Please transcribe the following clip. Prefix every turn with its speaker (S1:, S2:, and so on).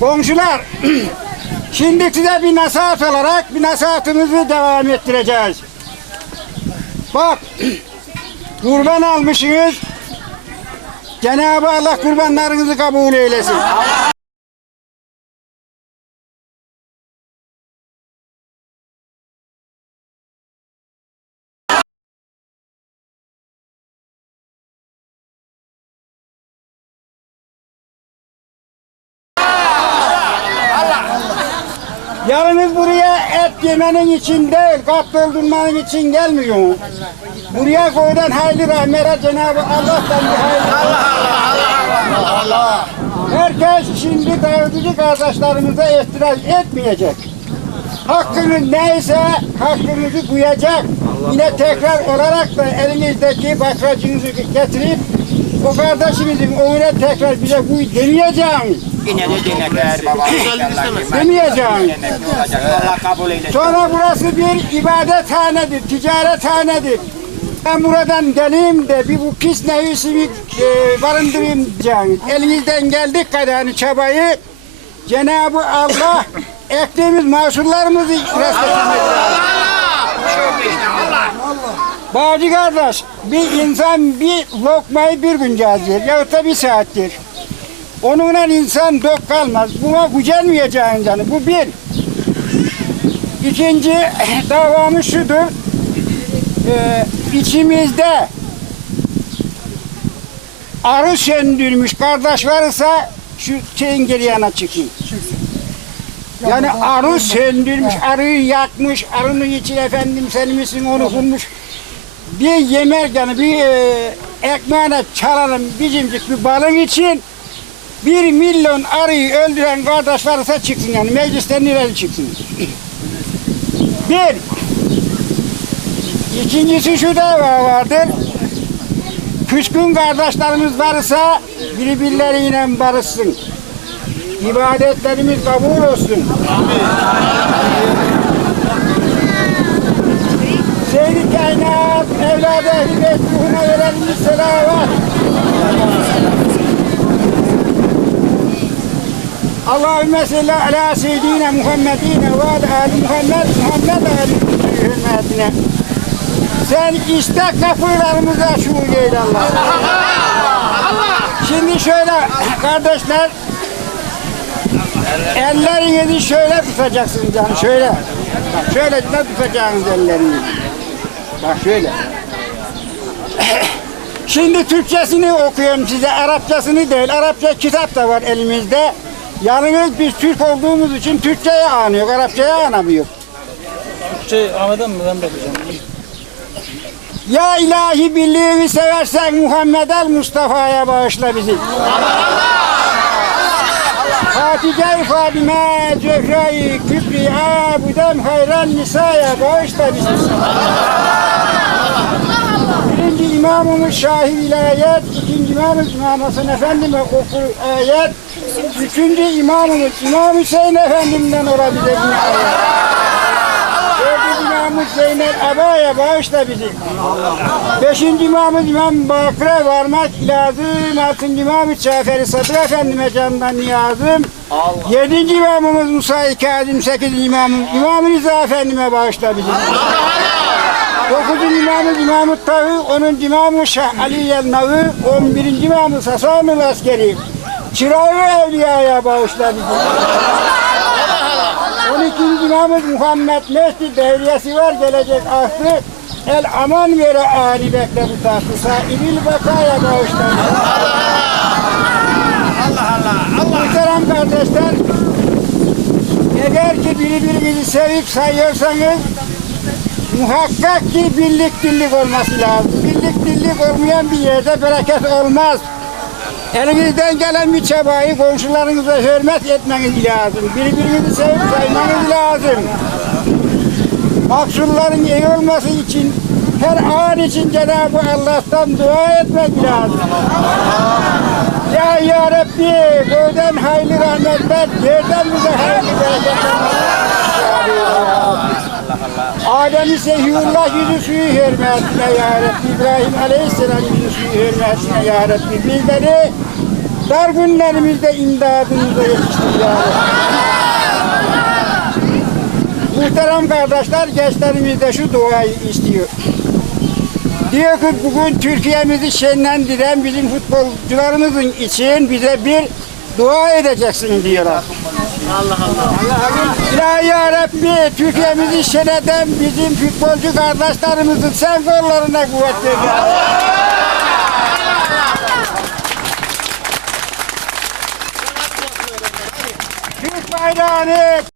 S1: Komşular, şimdi size bir nasihat olarak bir nasihatımızı devam ettireceğiz. Bak, kurban almışsınız. Cenab-ı Allah kurbanlarınızı kabul eylesin. Yalnız buraya et yemenin için değil, kap doldurmanın için gelmiyor? Buraya koyulan hayırlı rahmete Cenab-ı Allah'tan bir hayırlı Allah. Herkes şimdi dağıtıcı kardeşlerimize ihtiyaç etmeyecek. Hakkınız neyse hakkınızı duyacak. Yine tekrar olarak da elinizdeki bakracınızı getirip o kardeşimizin önüne tekrar bize bu demeyeceğim.
S2: Yine de denekler baba.
S1: Demeyeceğim.
S2: Allah kabul eylesin.
S1: Sonra burası bir ibadethanedir, ticarethanedir. Ben buradan geleyim de bir bu pis nefisimi e, barındırayım diyeceğim. Elinizden geldik kadarını çabayı Cenab-ı Allah ektiğimiz mahsullarımızı rastlatmak Bağcı kardeş, bir insan bir lokmayı bir gün cazir, yahut da bir saattir. Onunla insan dök kalmaz. Buna gücenmeyeceğin canı. Bu bir. İkinci davamız şudur. Ee, içimizde arı söndürmüş kardeş varsa şu şeyin geri yana çıkın. Yani arı söndürmüş, arıyı yakmış, arının için efendim sen misin onu kurmuş. Bir yemek yani bir e, ekmeğine çalalım bizimcik bir balın için bir milyon arıyı öldüren kardeş varsa çıksın yani meclisten nereye çıksın. Bir. İkincisi şu da vardır. Küskün kardeşlerimiz varsa birbirleriyle barışsın. İbadetlerimiz kabul olsun. Seyri kainat, evladı ehli beyt ruhuna verelim selavat. Allahümme salli ala seyyidina Muhammedine ve ala ali Muhammed, Muhammed ali hürmetine. Sen iste kapılarımıza şuur eyle Allah. Şimdi şöyle kardeşler, ellerinizi şöyle tutacaksınız canım, şöyle. Bak şöyle ne tutacaksınız ellerinizi. Bak şöyle. Şimdi Türkçesini okuyorum size, Arapçasını değil. Arapça kitap da var elimizde. Yalnız biz Türk olduğumuz için Türkçe'ye anıyor, Arapça'ya anamıyor.
S3: Şey Ahmet'e mi ben bakacağım.
S1: Ya ilahi birliğini seversen Muhammed el Mustafa'ya bağışla bizi. Hatice-i Fadime, Zöhre-i Kübriya, Budem Hayran Nisa'ya bağışla bizi. Birinci İmamımız şahi vilayet, ikinci imamımız İmam Hasan Efendim'e okur ayet, üçüncü imamımız İmam Hüseyin Efendim'den ola bize ayet. Dördüncü imamımız Zeynep Eba'ya bağışla bizi. Beşinci imamımız İmam Bakır'a varmak lazım. Altıncı imamımız Cafer-i Sadır Efendim'e candan niyazım. Yedinci imamımız Musa İkazim, sekizinci imamımız İmam Rıza Efendim'e bağışla bizi. Allah! 9. imamı İmam-ı Tavi, 10. imamı Şeyh Ali Yelnavi, 11. imamı Sasanıl Askeri. Çırağı Evliya'ya bağışladı. 12. imamı Muhammed Mesli devriyesi var gelecek asrı. El aman vere âli bekle bu tahtı. Saibil vakaya bağışladı. Allah Allah! Allah Allah! Muhterem kardeşler, eğer ki birbirinizi sevip sayıyorsanız muhakkak ki birlik dirlik olması lazım. Birlik dirlik olmayan bir yerde bereket olmaz. Elinizden gelen bir çabayı komşularınıza hürmet etmeniz lazım. Birbirinizi sevip saymanız lazım. Mahsulların iyi olması için her an için Cenab-ı Allah'tan dua etmek lazım. Ya Ya Rabbi göğden hayırlı rahmetler, yerden bize hayırlı bereketler. Adem-i Sehiyullah yüzü suyu hürmetine Ya Rabbi, İbrahim Aleyhisselam yüzü suyu hürmetine Ya Rabbi, bizleri Dar günlerimizde imdadınıza yetiştik ya. Muhterem kardeşler, gençlerimiz de şu duayı istiyor. Diyor ki bugün Türkiye'mizi şenlendiren bizim futbolcularımızın için bize bir dua edeceksin diyorlar. Allah Allah. İlahi ya Rabbi Türkiye'mizi şeneden bizim futbolcu kardeşlerimizin sen kollarına kuvvet ver. Türk bayrağını